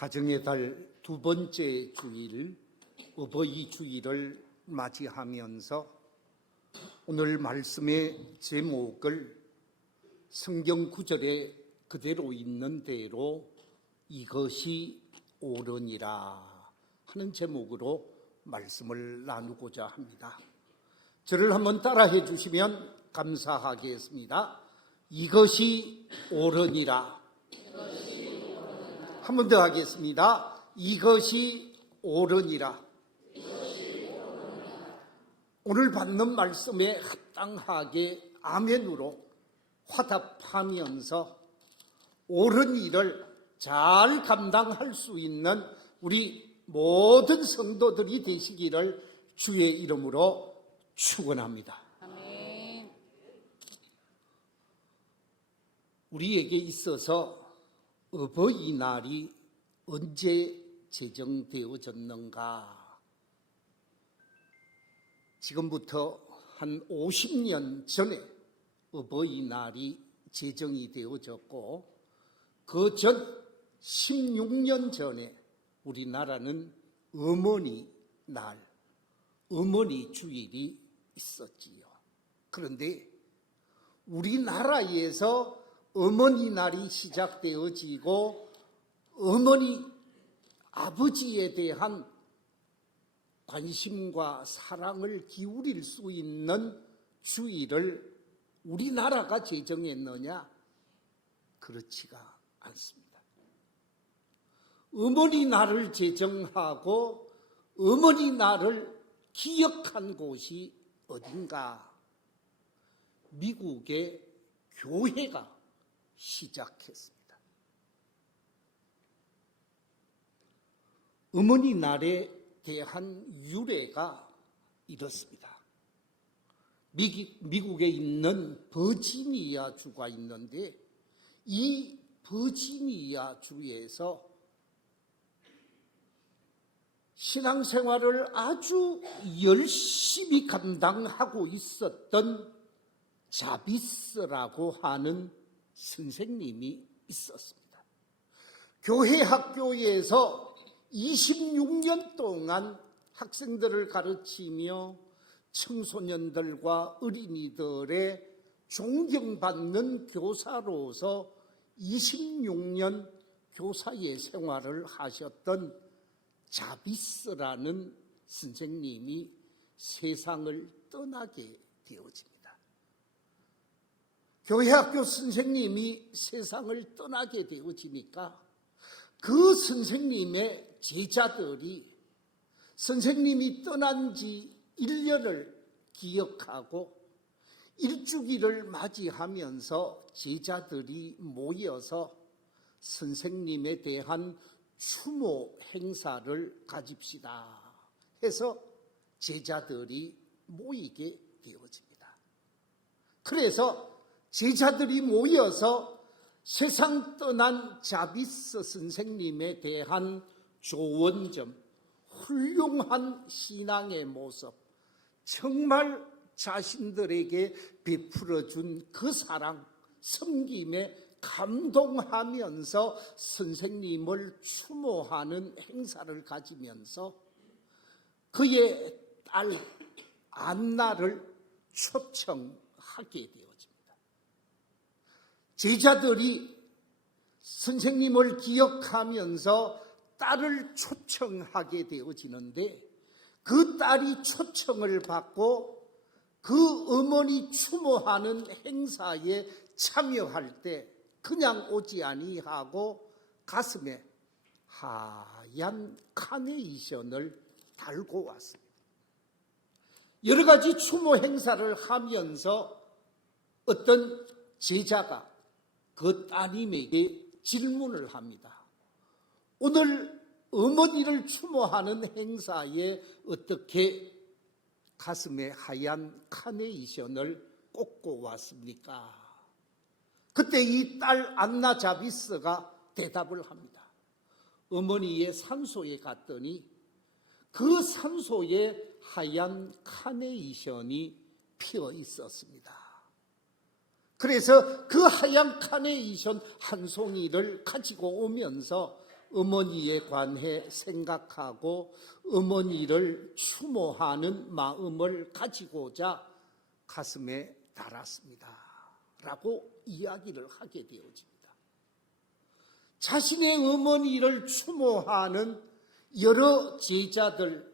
가정의 달 두 번째 주일, 어버이 주일을 맞이하면서 오늘 말씀의 제목을 성경 구절에 그대로 있는 대로 이것이 옳으니라 하는 제목으로 말씀을 나누고자 합니다. 저를 한번 따라해 주시면 감사하겠습니다. 이것이 옳으니라. 한 번 더 하겠습니다. 이것이 옳으니라. 오늘 받는 말씀에 합당하게 아멘으로 화답하면서 옳은 일을 잘 감당할 수 있는 우리 모든 성도들이 되시기를 주의 이름으로 축원합니다. 아멘. 우리에게 있어서 어버이날이 언제 제정되어졌는가? 지금부터 한 50년 전에 어버이날이 제정이 되어졌고 그 전 16년 전에 우리나라는 어머니 날, 어머니 주일이 있었지요. 그런데 우리나라에서 어머니 날이 시작되어지고 어머니 아버지에 대한 관심과 사랑을 기울일 수 있는 주일을 우리나라가 제정했느냐? 그렇지가 않습니다. 어머니 날을 제정하고 어머니 날을 기억한 곳이 어딘가? 미국의 교회가 시작했습니다. 어머니 날에 대한 유래가 이렇습니다. 미국에 있는 버지니아 주가 있는데 이 버지니아 주에서 신앙생활을 아주 열심히 감당하고 있었던 자비스라고 하는 선생님이 있었습니다. 교회 학교에서 26년 동안 학생들을 가르치며 청소년들과 어린이들의 존경받는 교사로서 26년 교사의 생활을 하셨던 자비스라는 선생님이 세상을 떠나게 되어집니다. 교회 학교 선생님이 세상을 떠나게 되어지니까 그 선생님의 제자들이 선생님이 떠난 지 1년을 기억하고 일주기를 맞이하면서 제자들이 모여서 선생님에 대한 추모 행사를 가집시다 해서 제자들이 모이게 되어집니다. 그래서 제자들이 모여서 세상 떠난 자비스 선생님에 대한 좋은 점, 훌륭한 신앙의 모습, 정말 자신들에게 베풀어준 그 사랑, 섬김에 감동하면서 선생님을 추모하는 행사를 가지면서 그의 딸 안나를 초청하게 되어집니다. 제자들이 선생님을 기억하면서 딸을 초청하게 되어지는데 그 딸이 초청을 받고 그 어머니 추모하는 행사에 참여할 때 그냥 오지 아니하고 가슴에 하얀 카네이션을 달고 왔습니다. 여러 가지 추모 행사를 하면서 어떤 제자가 그 따님에게 질문을 합니다. 오늘 어머니를 추모하는 행사에 어떻게 가슴에 하얀 카네이션을 꽂고 왔습니까? 그때 이 딸 안나 자비스가 대답을 합니다. 어머니의 산소에 갔더니 그 산소에 하얀 카네이션이 피어 있었습니다. 그래서 그 하얀 카네이션 한 송이를 가지고 오면서 어머니에 관해 생각하고 어머니를 추모하는 마음을 가지고자 가슴에 달았습니다. 라고 이야기를 하게 되어집니다. 자신의 어머니를 추모하는 여러 제자들,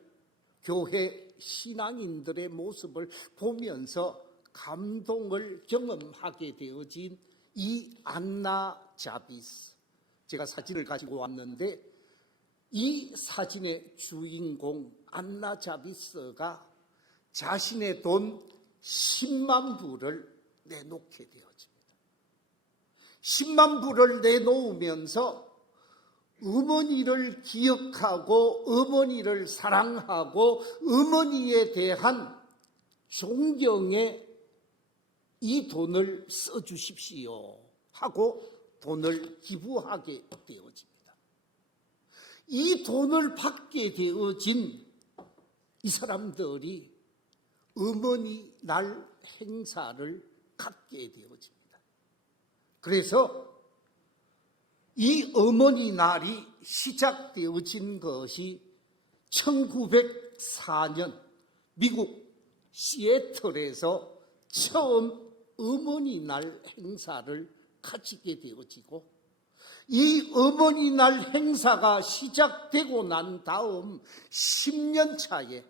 교회 신앙인들의 모습을 보면서 감동을 경험하게 되어진 이 안나 자비스, 제가 사진을 가지고 왔는데 이 사진의 주인공 안나 자비스가 자신의 돈 10만 불을 내놓게 되어집니다. 10만 불을 내놓으면서 어머니를 기억하고 어머니를 사랑하고 어머니에 대한 존경에 이 돈을 써주십시오 하고 돈을 기부하게 되어집니다. 이 돈을 받게 되어진 이 사람들이 어머니 날 행사를 갖게 되어집니다. 그래서 이 어머니 날이 시작되어진 것이 1904년 미국 시애틀에서 처음 어머니 날 행사를 가지게 되어지고, 이 어머니 날 행사가 시작되고 난 다음 10년 차에,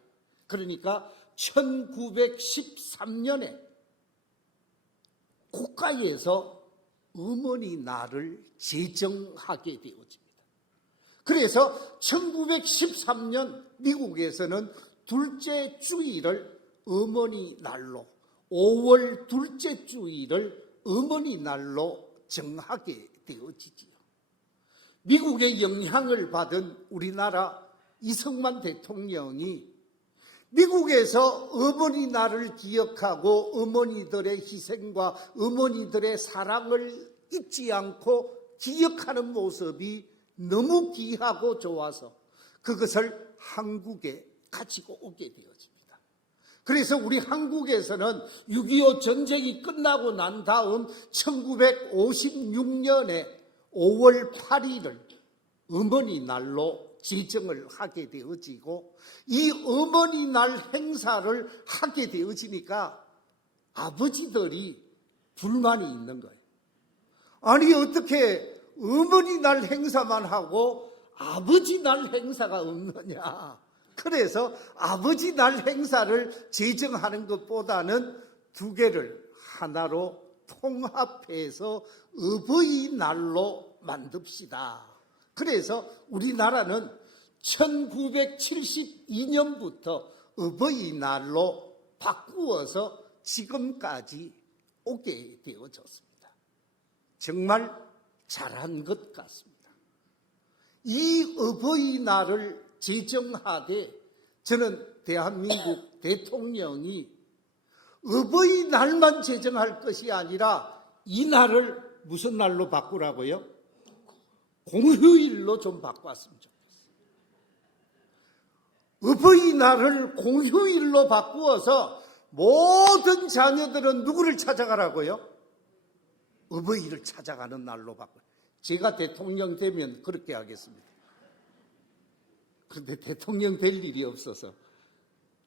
그러니까 1913년에 국가에서 어머니 날을 제정하게 되어집니다. 그래서 1913년 미국에서는 둘째 주일을 어머니 날로, 5월 둘째 주일을 어머니 날로 정하게 되어지지요. 미국의 영향을 받은 우리나라 이승만 대통령이 미국에서 어머니 날을 기억하고 어머니들의 희생과 어머니들의 사랑을 잊지 않고 기억하는 모습이 너무 귀하고 좋아서 그것을 한국에 가지고 오게 되어집니다. 그래서 우리 한국에서는 6.25 전쟁이 끝나고 난 다음 1956년에 5월 8일을 어머니 날로 제정을 하게 되어지고, 이 어머니 날 행사를 하게 되어지니까 아버지들이 불만이 있는 거예요. 아니 어떻게 어머니 날 행사만 하고 아버지 날 행사가 없느냐. 그래서 아버지 날 행사를 제정하는 것보다는 두 개를 하나로 통합해서 어버이날로 만듭시다. 그래서 우리나라는 1972년부터 어버이날로 바꾸어서 지금까지 오게 되어졌습니다. 정말 잘한 것 같습니다. 이 어버이날을 제정하되 저는 대한민국 대통령이 어버이날만 제정할 것이 아니라 이 날을 무슨 날로 바꾸라고요? 공휴일로 좀 바꿨으면 좋겠어요. 어버이날을 공휴일로 바꾸어서 모든 자녀들은 누구를 찾아가라고요? 어버이를 찾아가는 날로 바꿔요. 제가 대통령 되면 그렇게 하겠습니다. 그런데 대통령 될 일이 없어서,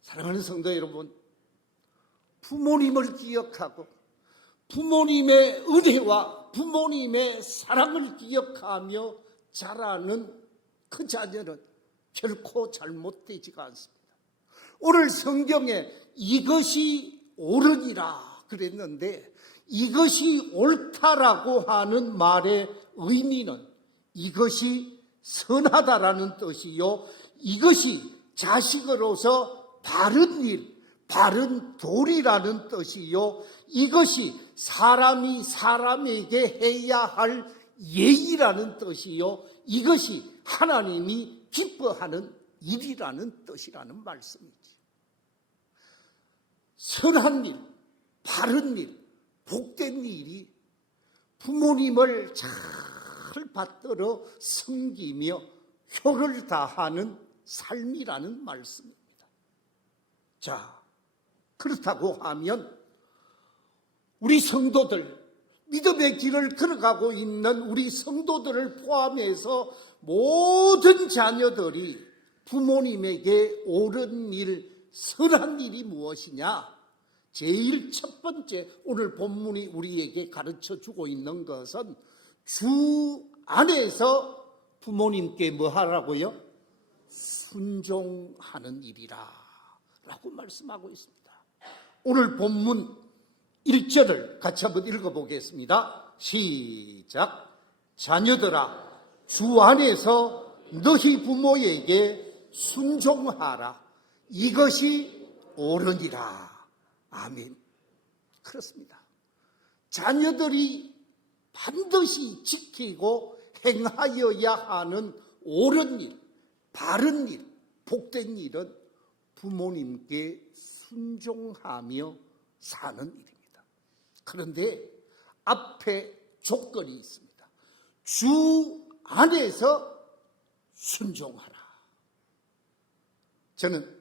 사랑하는 성도 여러분, 부모님을 기억하고 부모님의 은혜와 부모님의 사랑을 기억하며 자라는 그 자녀는 결코 잘못되지가 않습니다. 오늘 성경에 이것이 옳으니라 그랬는데, 이것이 옳다라고 하는 말의 의미는 이것이 선하다라는 뜻이요, 이것이 자식으로서 바른 일, 바른 도리라는 뜻이요, 이것이 사람이 사람에게 해야 할 예의라는 뜻이요, 이것이 하나님이 기뻐하는 일이라는 뜻이라는 말씀이지. 선한 일, 바른 일, 복된 일이 부모님을 잘 받들어 섬기며 효를 다하는 삶이라는 말씀입니다. 자, 그렇다고 하면 우리 성도들, 믿음의 길을 걸어가고 있는 우리 성도들을 포함해서 모든 자녀들이 부모님에게 옳은 일, 선한 일이 무엇이냐? 제일 첫 번째 오늘 본문이 우리에게 가르쳐주고 있는 것은 주 안에서 부모님께 뭐 하라고요? 순종하는 일이라 라고 말씀하고 있습니다. 오늘 본문 1절을 같이 한번 읽어보겠습니다. 시작. 자녀들아, 주 안에서 너희 부모에게 순종하라. 이것이 옳으니라. 아멘. 그렇습니다. 자녀들이 반드시 지키고 행하여야 하는 옳은 일, 바른 일, 복된 일은 부모님께 순종하며 사는 일입니다. 그런데 앞에 조건이 있습니다. 주 안에서 순종하라. 저는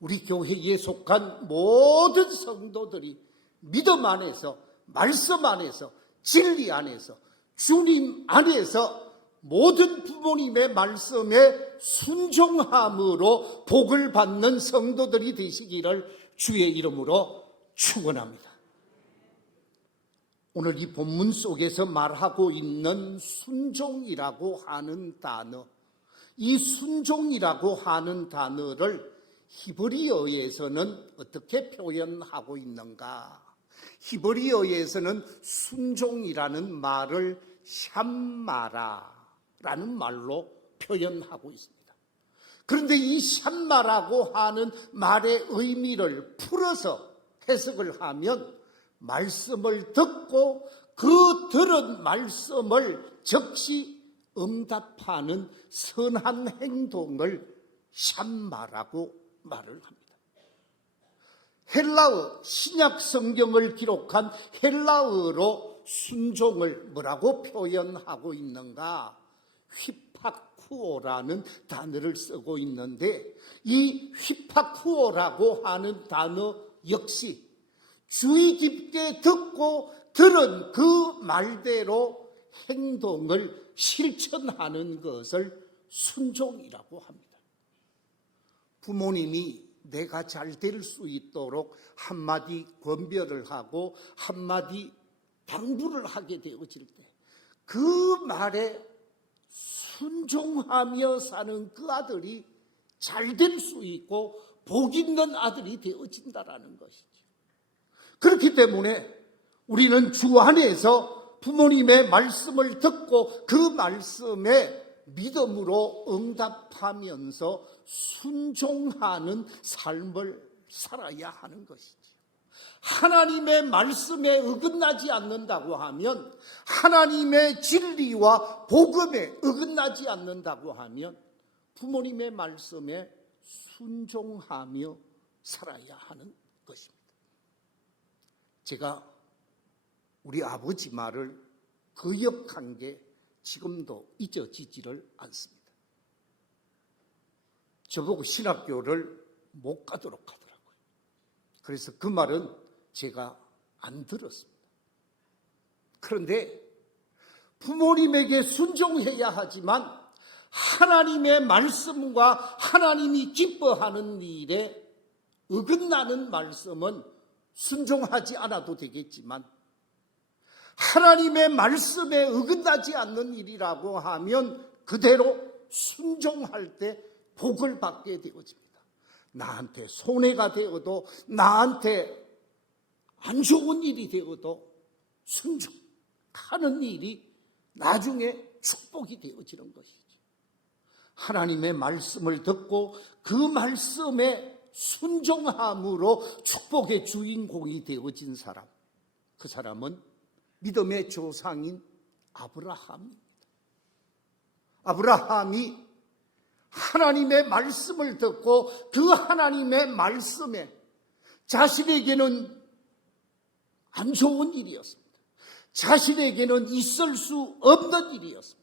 우리 교회에 속한 모든 성도들이 믿음 안에서, 말씀 안에서, 진리 안에서, 주님 안에서 모든 부모님의 말씀에 순종함으로 복을 받는 성도들이 되시기를 주의 이름으로 축원합니다. 오늘 이 본문 속에서 말하고 있는 순종이라고 하는 단어, 이 순종이라고 하는 단어를 히브리어에서는 어떻게 표현하고 있는가? 히브리어에서는 순종이라는 말을 샴마라라는 말로 표현하고 있습니다. 그런데 이 샴마라고 하는 말의 의미를 풀어서 해석을 하면 말씀을 듣고 그 들은 말씀을 즉시 응답하는 선한 행동을 샴마라고 말을 합니다. 헬라어 신약 성경을 기록한 헬라어로 순종을 뭐라고 표현하고 있는가? 휘파쿠오라는 단어를 쓰고 있는데 이 휘파쿠오라고 하는 단어 역시 주의 깊게 듣고 들은 그 말대로 행동을 실천하는 것을 순종이라고 합니다. 부모님이 내가 잘 될 수 있도록 한마디 권별을 하고 한마디 당부를 하게 되어질 때 그 말에 순종하며 사는 그 아들이 잘 될 수 있고 복 있는 아들이 되어진다라는 것이죠. 그렇기 때문에 우리는 주 안에서 부모님의 말씀을 듣고 그 말씀에 믿음으로 응답하면서 순종하는 삶을 살아야 하는 것이죠. 하나님의 말씀에 어긋나지 않는다고 하면, 하나님의 진리와 복음에 어긋나지 않는다고 하면 부모님의 말씀에 순종하며 살아야 하는 것입니다. 제가 우리 아버지 말을 거역한 게 지금도 잊어지지를 않습니다. 저보고 신학교를 못 가도록 하더라고요. 그래서 그 말은 제가 안 들었습니다. 그런데 부모님에게 순종해야 하지만 하나님의 말씀과 하나님이 기뻐하는 일에 어긋나는 말씀은 순종하지 않아도 되겠지만 하나님의 말씀에 어긋나지 않는 일이라고 하면 그대로 순종할 때 복을 받게 되어집니다. 나한테 손해가 되어도 나한테 안 좋은 일이 되어도 순종하는 일이 나중에 축복이 되어지는 것이죠. 하나님의 말씀을 듣고 그 말씀에 순종함으로 축복의 주인공이 되어진 사람, 그 사람은 믿음의 조상인 아브라함입니다. 아브라함이 하나님의 말씀을 듣고 그 하나님의 말씀에 자신에게는 안 좋은 일이었습니다. 자신에게는 있을 수 없는 일이었습니다.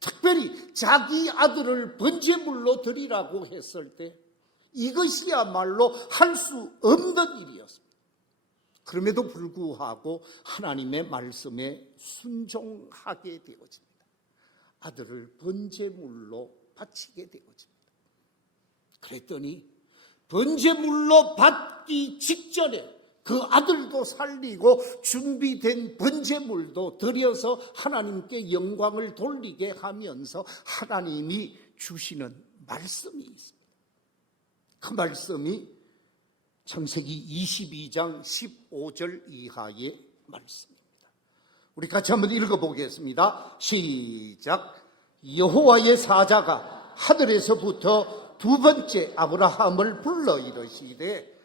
특별히 자기 아들을 번제물로 드리라고 했을 때 이것이야말로 할 수 없는 일이었습니다. 그럼에도 불구하고 하나님의 말씀에 순종하게 되어집니다. 아들을 번제물로 바치게 되어집니다. 그랬더니 번제물로 받기 직전에 그 아들도 살리고 준비된 번제물도 드려서 하나님께 영광을 돌리게 하면서 하나님이 주시는 말씀이 있습니다. 그 말씀이 창세기 22장 15절 이하의 말씀입니다. 우리 같이 한번 읽어보겠습니다. 시작. 여호와의 사자가 하늘에서부터 두 번째 아브라함을 불러 이르시되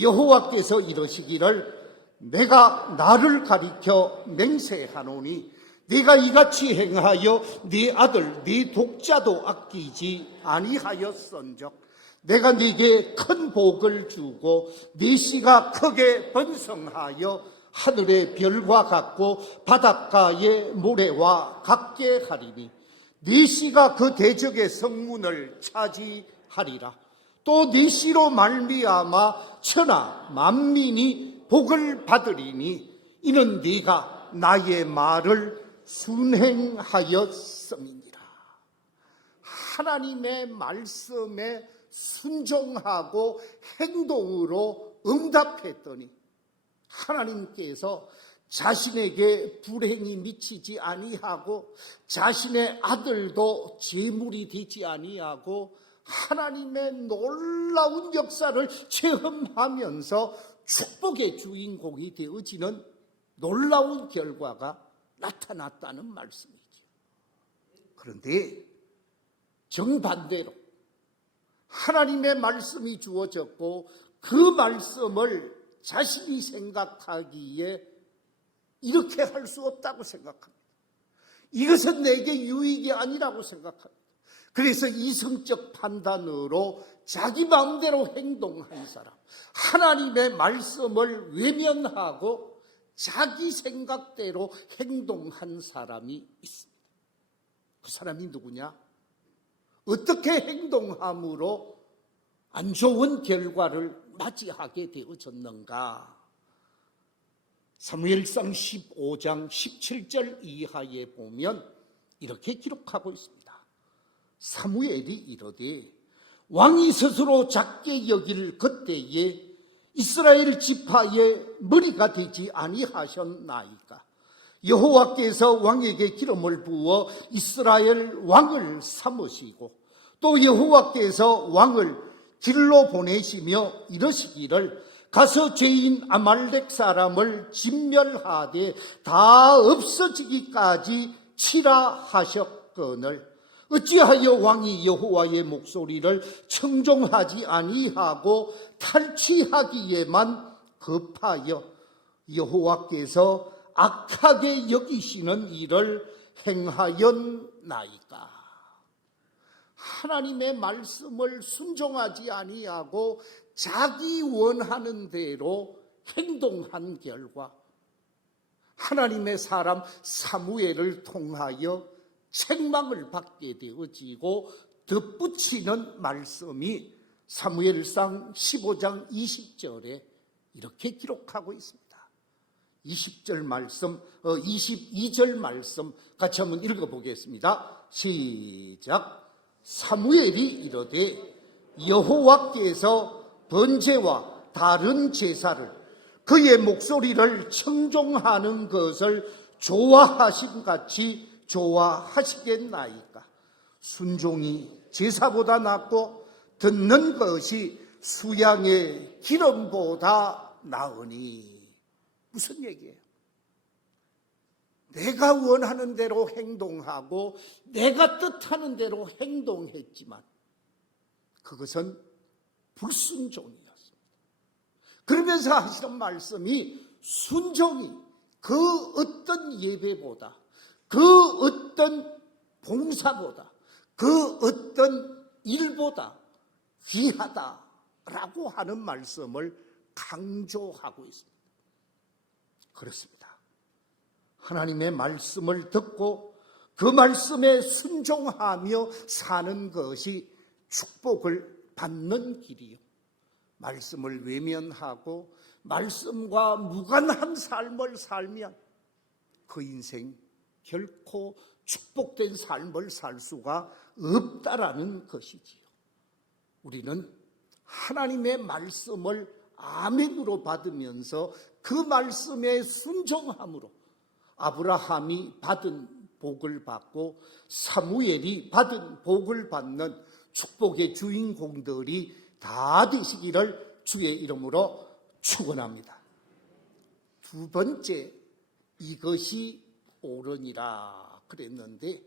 여호와께서 이르시기를 내가 나를 가리켜 맹세하노니 네가 이같이 행하여 네 아들 네 독자도 아끼지 아니하였은즉 내가 네게 큰 복을 주고 네 씨가 크게 번성하여 하늘의 별과 같고 바닷가의 모래와 같게 하리니 네 씨가 그 대적의 성문을 차지하리라. 또 네 씨로 말미암아 천하 만민이 복을 받으리니 이는 네가 나의 말을 순행하였음이니라. 하나님의 말씀에 순종하고 행동으로 응답했더니 하나님께서 자신에게 불행이 미치지 아니하고 자신의 아들도 재물이 되지 아니하고 하나님의 놀라운 역사를 체험하면서 축복의 주인공이 되어지는 놀라운 결과가 나타났다는 말씀이죠. 그런데 정반대로 하나님의 말씀이 주어졌고 그 말씀을 자신이 생각하기에 이렇게 할 수 없다고 생각합니다. 이것은 내게 유익이 아니라고 생각합니다. 그래서 이성적 판단으로 자기 마음대로 행동한 사람, 하나님의 말씀을 외면하고 자기 생각대로 행동한 사람이 있습니다. 그 사람이 누구냐? 어떻게 행동함으로 안 좋은 결과를 맞이하게 되어졌는가? 사무엘상 15장 17절 이하에 보면 이렇게 기록하고 있습니다. 사무엘이 이르되 왕이 스스로 작게 여길 그때에 이스라엘 지파의 머리가 되지 아니하셨나이까? 여호와께서 왕에게 기름을 부어 이스라엘 왕을 삼으시고 또 여호와께서 왕을 길로 보내시며 이르시기를 가서 죄인 아말렉 사람을 진멸하되 다 없어지기까지 치라 하셨거늘 어찌하여 왕이 여호와의 목소리를 청종하지 아니하고 탈취하기에만 급하여 여호와께서 악하게 여기시는 일을 행하였나이까? 하나님의 말씀을 순종하지 아니하고 자기 원하는 대로 행동한 결과 하나님의 사람 사무엘을 통하여 책망을 받게 되어지고 덧붙이는 말씀이 사무엘상 15장 20절에 이렇게 기록하고 있습니다. 20절 말씀, 22절 말씀 같이 한번 읽어보겠습니다. 시작. 사무엘이 이르되 여호와께서 번제와 다른 제사를 그의 목소리를 청종하는 것을 좋아하심 같이 좋아하시겠나이까? 순종이 제사보다 낫고 듣는 것이 수양의 기름보다 나으니. 무슨 얘기예요? 내가 원하는 대로 행동하고 내가 뜻하는 대로 행동했지만 그것은 불순종이었습니다. 그러면서 하시는 말씀이 순종이 그 어떤 예배보다 그 어떤 봉사보다 그 어떤 일보다 귀하다라고 하는 말씀을 강조하고 있습니다. 그렇습니다. 하나님의 말씀을 듣고 그 말씀에 순종하며 사는 것이 축복을 받는 길이요. 말씀을 외면하고 말씀과 무관한 삶을 살면 그 인생 결코 축복된 삶을 살 수가 없다라는 것이지요. 우리는 하나님의 말씀을 아멘으로 받으면서 그 말씀에 순종함으로 아브라함이 받은 복을 받고 사무엘이 받은 복을 받는 축복의 주인공들이 다 되시기를 주의 이름으로 축원합니다. 두 번째, 이것이 옳으니라 그랬는데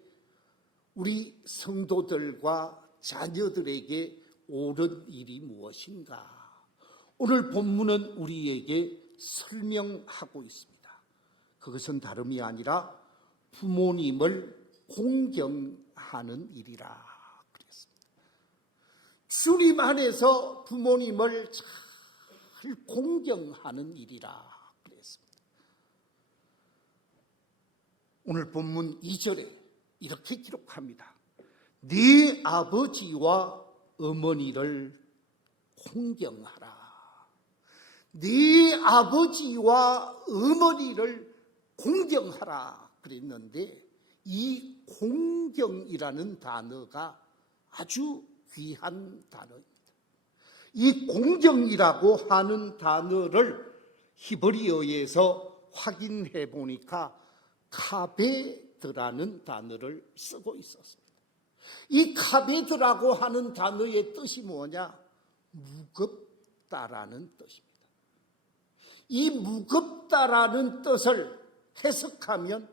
우리 성도들과 자녀들에게 옳은 일이 무엇인가? 오늘 본문은 우리에게 설명하고 있습니다. 그것은 다름이 아니라 부모님을 공경하는 일이라 그랬습니다. 주님 안에서 부모님을 잘 공경하는 일이라 그랬습니다. 오늘 본문 2절에 이렇게 기록합니다. 네 아버지와 어머니를 공경하라. 네 아버지와 어머니를 공경하라 그랬는데 이 공경이라는 단어가 아주 귀한 단어입니다. 이 공경이라고 하는 단어를 히브리어에서 확인해 보니까 카베드라는 단어를 쓰고 있었습니다. 이 카베드라고 하는 단어의 뜻이 뭐냐? 무겁다라는 뜻입니다. 이 무겁다라는 뜻을 해석하면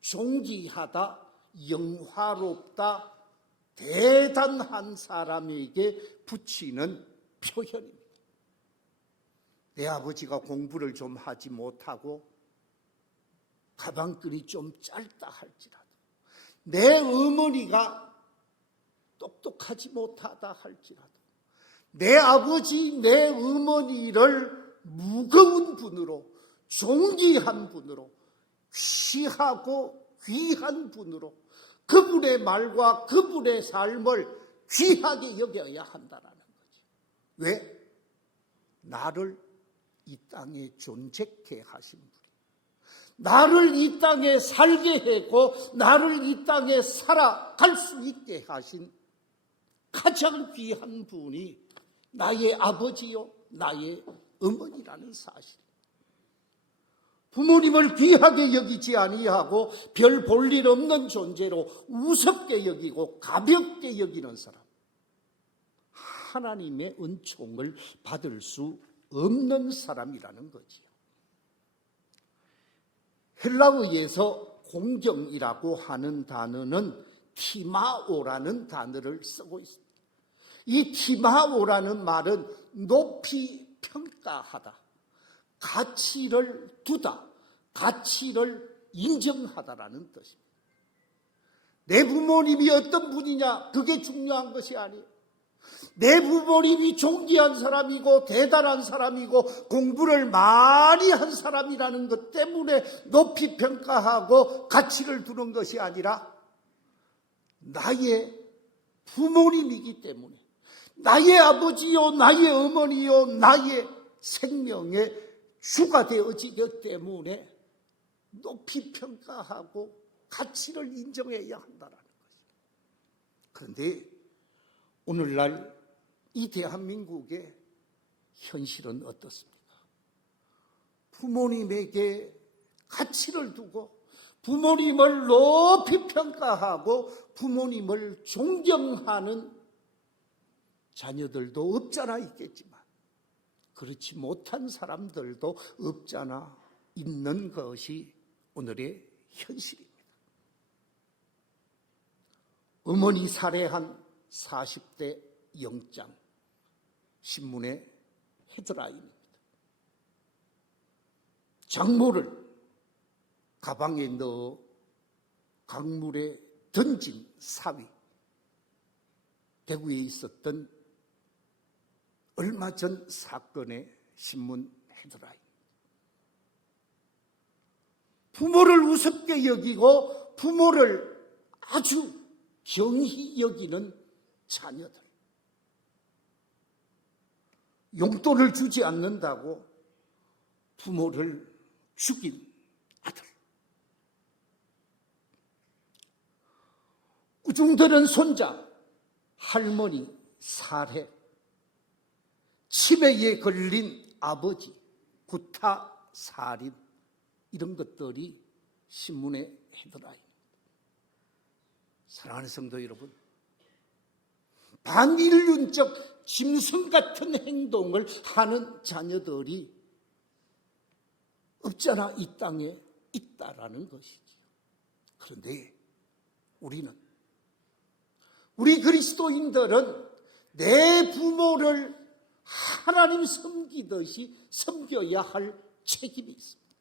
존귀하다, 영화롭다, 대단한 사람에게 붙이는 표현입니다. 내 아버지가 공부를 좀 하지 못하고 가방끈이 좀 짧다 할지라도, 내 어머니가 똑똑하지 못하다 할지라도, 내 아버지, 내 어머니를 무거운 분으로, 존귀한 분으로, 귀하고 귀한 분으로, 그분의 말과 그분의 삶을 귀하게 여겨야 한다는 거지. 왜? 나를 이 땅에 존재케 하신 분이, 나를 이 땅에 살게 하고 나를 이 땅에 살아갈 수 있게 하신 가장 귀한 분이 나의 아버지요 나의 어머니라는 사실. 부모님을 귀하게 여기지 아니하고 별 볼 일 없는 존재로 우습게 여기고 가볍게 여기는 사람, 하나님의 은총을 받을 수 없는 사람이라는 거지요. 헬라어에서 공경이라고 하는 단어는 티마오라는 단어를 쓰고 있습니다. 이 티마오라는 말은 높이 평가하다, 가치를 두다, 가치를 인정하다라는 뜻입니다. 내 부모님이 어떤 분이냐, 그게 중요한 것이 아니에요. 내 부모님이 존귀한 사람이고 대단한 사람이고 공부를 많이 한 사람이라는 것 때문에 높이 평가하고 가치를 두는 것이 아니라 나의 부모님이기 때문에, 나의 아버지요 나의 어머니요 나의 생명의 주가 되어지기 때문에 높이 평가하고 가치를 인정해야 한다는 것이죠. 그런데 오늘날 이 대한민국의 현실은 어떻습니까? 부모님에게 가치를 두고 부모님을 높이 평가하고 부모님을 존경하는 자녀들도 없잖아 있겠지만, 그렇지 못한 사람들도 없잖아 있는 것이 오늘의 현실입니다. 어머니 살해한 40대 영장, 신문의 헤드라인입니다. 장모를 가방에 넣어 강물에 던진 사위, 대구에 있었던 얼마 전 사건의 신문 헤드라인. 부모를 우습게 여기고 부모를 아주 경히 여기는 자녀들, 용돈을 주지 않는다고 부모를 죽인 아들, 우중들은 손자, 할머니 살해, 치매에 걸린 아버지 구타 살인, 이런 것들이 신문의 헤드라인입니다. 사랑하는 성도 여러분, 반인륜적 짐승 같은 행동을 하는 자녀들이 없잖아 이 땅에 있다라는 것이지요. 그런데 우리 그리스도인들은 내 부모를 하나님 섬기듯이 섬겨야 할 책임이 있습니다.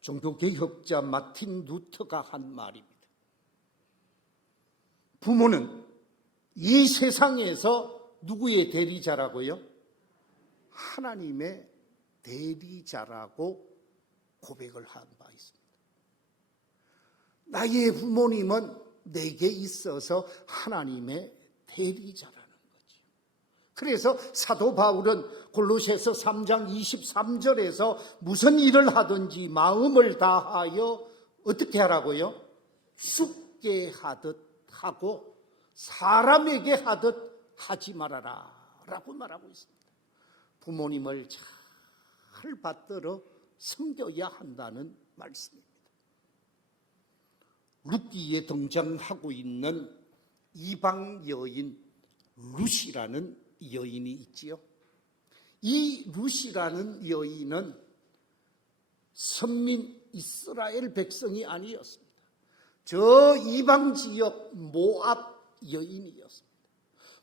종교개혁자 마틴 루터가 한 말입니다. 부모는 이 세상에서 누구의 대리자라고요? 하나님의 대리자라고 고백을 한 바 있습니다. 나의 부모님은 내게 있어서 하나님의 대리자라는 거죠. 그래서 사도 바울은 골로새서 3장 23절에서 무슨 일을 하든지 마음을 다하여 어떻게 하라고요? 죽게 하듯 하고 사람에게 하듯 하지 말아라 라고 말하고 있습니다. 부모님을 잘 받들어 섬겨야 한다는 말씀입니다. 룻기에 등장하고 있는 이방 여인 룻이라는 여인이 있지요. 이 룻이라는 여인은 선민 이스라엘 백성이 아니었습니다. 저 이방 지역 모압 여인이었습니다.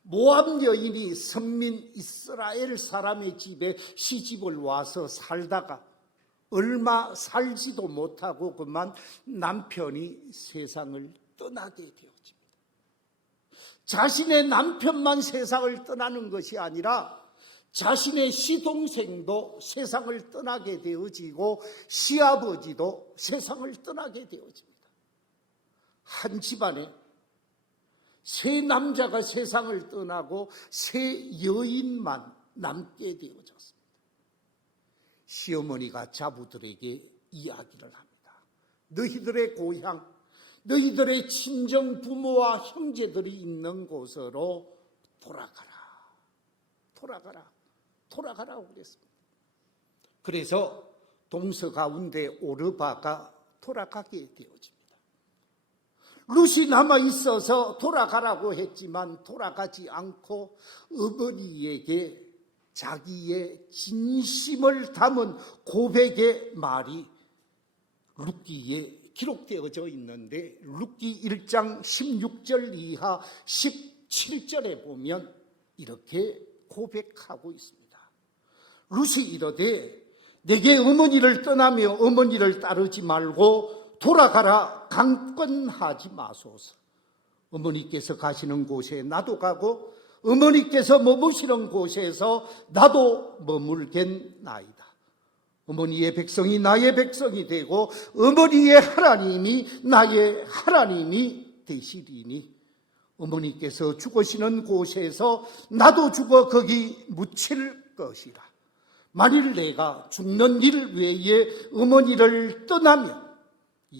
모압 여인이 선민 이스라엘 사람의 집에 시집을 와서 살다가 얼마 살지도 못하고 그만 남편이 세상을 떠나게 되어집니다. 자신의 남편만 세상을 떠나는 것이 아니라 자신의 시동생도 세상을 떠나게 되어지고 시아버지도 세상을 떠나게 되어집니다. 한 집안에 세 남자가 세상을 떠나고 세 여인만 남게 되어졌습니다. 시어머니가 자부들에게 이야기를 합니다. 너희들의 고향, 너희들의 친정 부모와 형제들이 있는 곳으로 돌아가라고 그랬습니다. 그래서 동서 가운데 오르바가 돌아가게 되어집니다. 룻이 남아있어서 돌아가라고 했지만 돌아가지 않고 어머니에게 자기의 진심을 담은 고백의 말이 룻기에 기록되어져 있는데 룻기 1장 16절 이하 17절에 보면 이렇게 고백하고 있습니다. 룻이 이르되 내게 어머니를 떠나며 어머니를 따르지 말고 돌아가라 강권하지 마소서. 어머니께서 가시는 곳에 나도 가고 어머니께서 머무시는 곳에서 나도 머물겠나이다. 어머니의 백성이 나의 백성이 되고 어머니의 하나님이 나의 하나님이 되시리니 어머니께서 죽으시는 곳에서 나도 죽어 거기 묻힐 것이라. 만일 내가 죽는 일 외에 어머니를 떠나면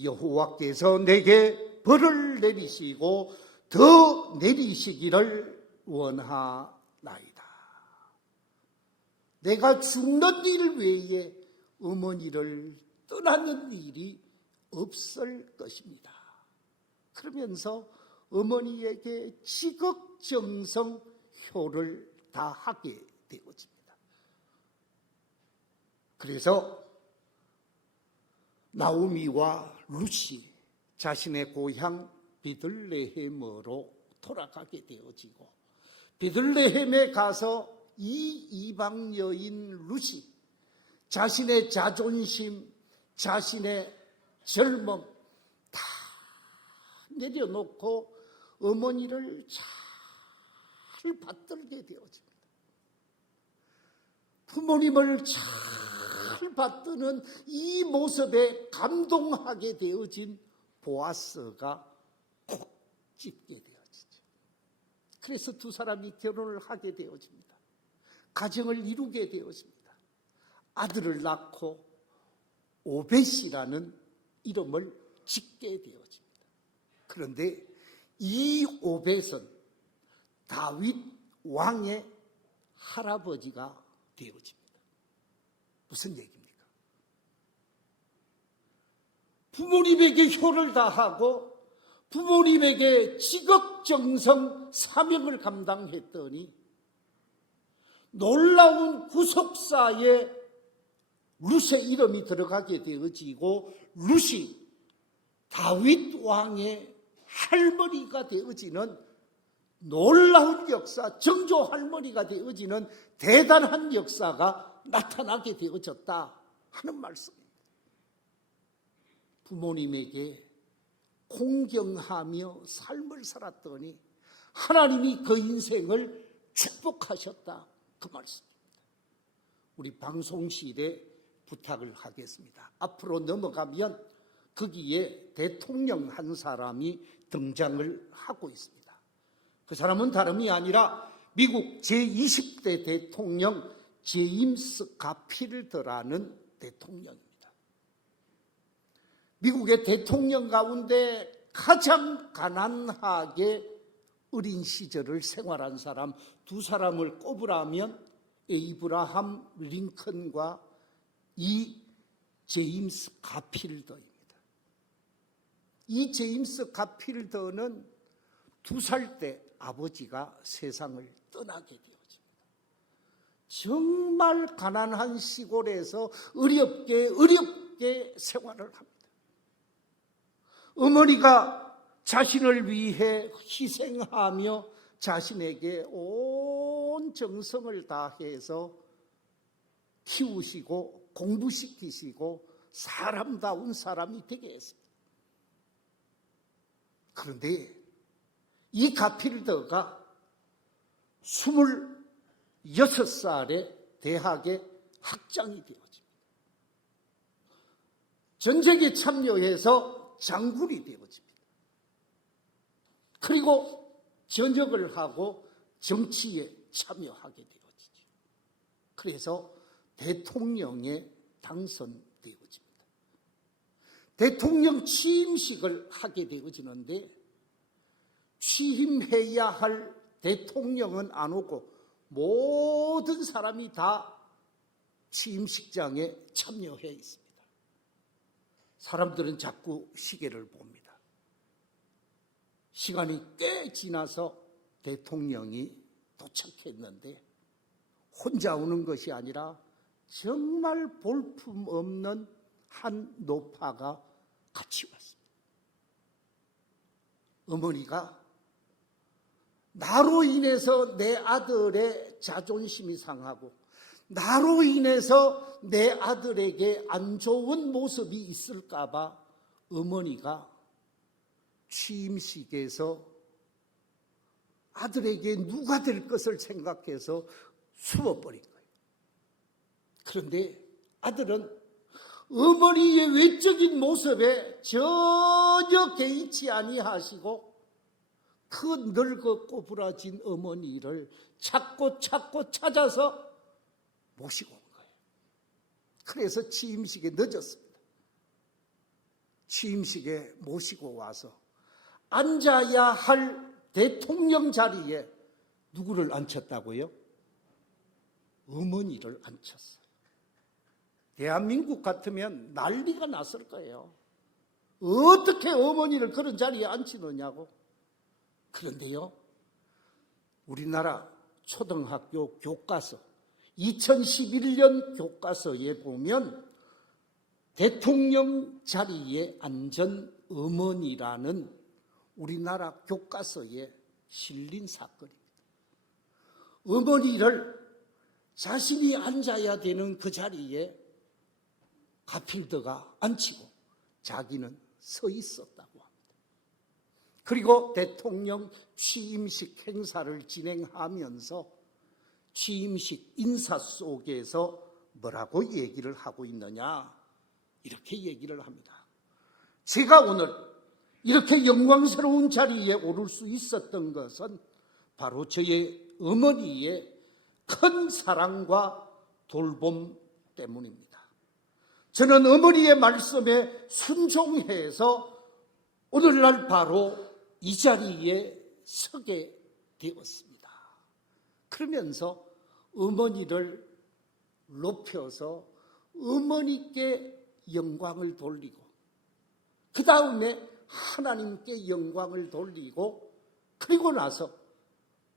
여호와께서 내게 벌을 내리시고 더 내리시기를 원하나이다. 내가 죽는 일 외에 어머니를 떠나는 일이 없을 것입니다. 그러면서 어머니에게 지극정성효를 다하게 되어집니다. 그래서 나오미와 룻이 자신의 고향 베들레헴으로 돌아가게 되어지고 베들레헴에 가서 이 이방 여인 룻이 자신의 자존심, 자신의 젊음 다 내려놓고 어머니를 잘 받들게 되어집니다. 부모님을 잘 받드는 이 모습에 감동하게 되어진 보아스가 콕 찝게 되어지죠. 그래서 두 사람이 결혼을 하게 되어집니다. 가정을 이루게 되어집니다. 아들을 낳고 오벳이라는 이름을 짓게 되어집니다. 그런데 이 오벳은 다윗 왕의 할아버지가 되어집니다. 무슨 얘기입니까? 부모님에게 효를 다하고 부모님에게 지극정성 사명을 감당했더니 놀라운 구속사에 룻의 이름이 들어가게 되어지고 룻이 다윗 왕의 할머니가 되어지는 놀라운 역사, 정조 할머니가 되어지는 대단한 역사가 나타나게 되어졌다 하는 말씀입니다. 부모님에게 공경하며 삶을 살았더니 하나님이 그 인생을 축복하셨다, 그 말씀입니다. 우리 방송실에 부탁을 하겠습니다. 앞으로 넘어가면 거기에 대통령 한 사람이 등장을 하고 있습니다. 그 사람은 다름이 아니라 미국 제20대 대통령 제임스 가필드라는 대통령입니다. 미국의 대통령 가운데 가장 가난하게 어린 시절을 생활한 사람 두 사람을 꼽으라면 에이브라함 링컨과 이 제임스 가필드입니다. 이 제임스 가필드는 2살 때 아버지가 세상을 떠나게 되어집니다. 정말 가난한 시골에서 어렵게 생활을 합니다. 어머니가 자신을 위해 희생하며 자신에게 온 정성을 다해서 키우시고 공부시키시고 사람다운 사람이 되게 했습니다. 그런데 이 가필드가 26살에 대학에 학장이 되어집니다. 전쟁에 참여해서 장군이 되어집니다. 그리고 전역을 하고 정치에 참여하게 되어지죠. 그래서 대통령에 당선되어집니다. 대통령 취임식을 하게 되어지는데 취임해야 할 대통령은 안 오고 모든 사람이 다 취임식장에 참여해 있습니다. 사람들은 자꾸 시계를 봅니다. 시간이 꽤 지나서 대통령이 도착했는데 혼자 오는 것이 아니라 정말 볼품없는 한 노파가 같이 왔습니다. 어머니가 나로 인해서 내 아들의 자존심이 상하고 나로 인해서 내 아들에게 안 좋은 모습이 있을까 봐 어머니가 취임식에서 아들에게 누가 될 것을 생각해서 숨어버린 거예요. 그런데 아들은 어머니의 외적인 모습에 전혀 개의치 아니하시고 그 늙어 꼬부라진 어머니를 찾고 찾아서 모시고 온 거예요. 그래서 취임식에 늦었습니다. 취임식에 모시고 와서 앉아야 할 대통령 자리에 누구를 앉혔다고요? 어머니를 앉혔어요. 대한민국 같으면 난리가 났을 거예요. 어떻게 어머니를 그런 자리에 앉히느냐고. 그런데요, 우리나라 초등학교 교과서 2011년 교과서에 보면 대통령 자리에 앉은 어머니라는 우리나라 교과서에 실린 사건입니다. 어머니를 자신이 앉아야 되는 그 자리에 가필드가 앉히고 자기는 서 있었다고 합니다. 그리고 대통령 취임식 행사를 진행하면서 취임식 인사 속에서 뭐라고 얘기를 하고 있느냐, 이렇게 얘기를 합니다. 제가 오늘 이렇게 영광스러운 자리에 오를 수 있었던 것은 바로 저의 어머니의 큰 사랑과 돌봄 때문입니다. 저는 어머니의 말씀에 순종해서 오늘날 바로 이 자리에 서게 되었습니다. 그러면서 어머니를 높여서 어머니께 영광을 돌리고 그 다음에 하나님께 영광을 돌리고 그리고 나서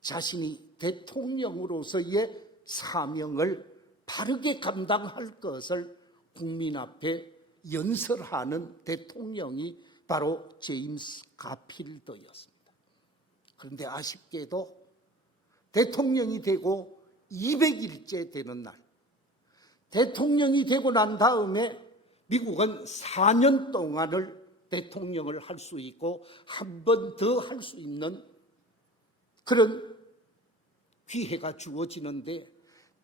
자신이 대통령으로서의 사명을 바르게 감당할 것을 국민 앞에 연설하는 대통령이 바로 제임스 가필더였습니다. 그런데 아쉽게도 대통령이 되고 200일째 되는 날, 대통령이 되고 난 다음에 미국은 4년 동안을 대통령을 할 수 있고 한 번 더 할 수 있는 그런 기회가 주어지는데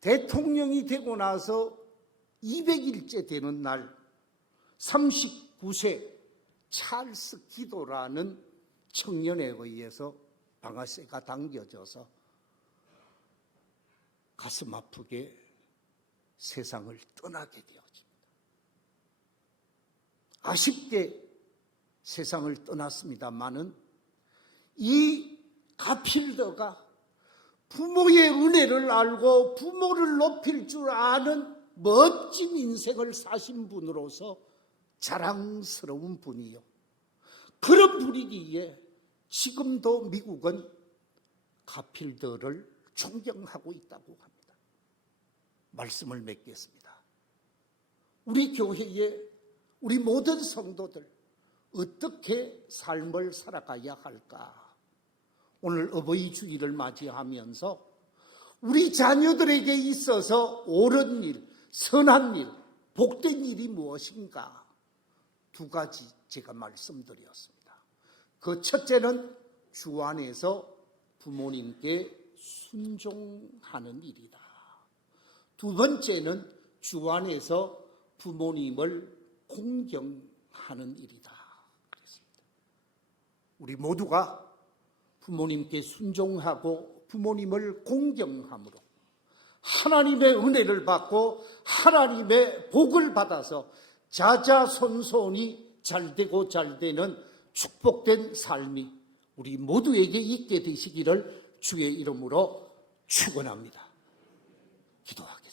대통령이 되고 나서 200일째 되는 날 39세 찰스 기도라는 청년에 의해서 방아쇠가 당겨져서 가슴 아프게 세상을 떠나게 되어집니다. 아쉽게 세상을 떠났습니다마는 이 가필더가 부모의 은혜를 알고 부모를 높일 줄 아는 멋진 인생을 사신 분으로서 자랑스러운 분이요. 그런 분이기에 지금도 미국은 가필더를 존경하고 있다고 합니다. 말씀을 맺겠습니다. 우리 교회에 우리 모든 성도들 어떻게 삶을 살아가야 할까? 오늘 어버이 주일을 맞이하면서 우리 자녀들에게 있어서 옳은 일, 선한 일, 복된 일이 무엇인가? 두 가지 제가 말씀드렸습니다. 그 첫째는 주 안에서 부모님께 순종하는 일이다. 두 번째는 주 안에서 부모님을 공경하는 일이다. 그랬습니다. 우리 모두가 부모님께 순종하고 부모님을 공경함으로 하나님의 은혜를 받고 하나님의 복을 받아서 자자손손이 잘되고 잘되는 축복된 삶이 우리 모두에게 있게 되시기를 주의 이름으로 축원합니다. 기도하겠습니다.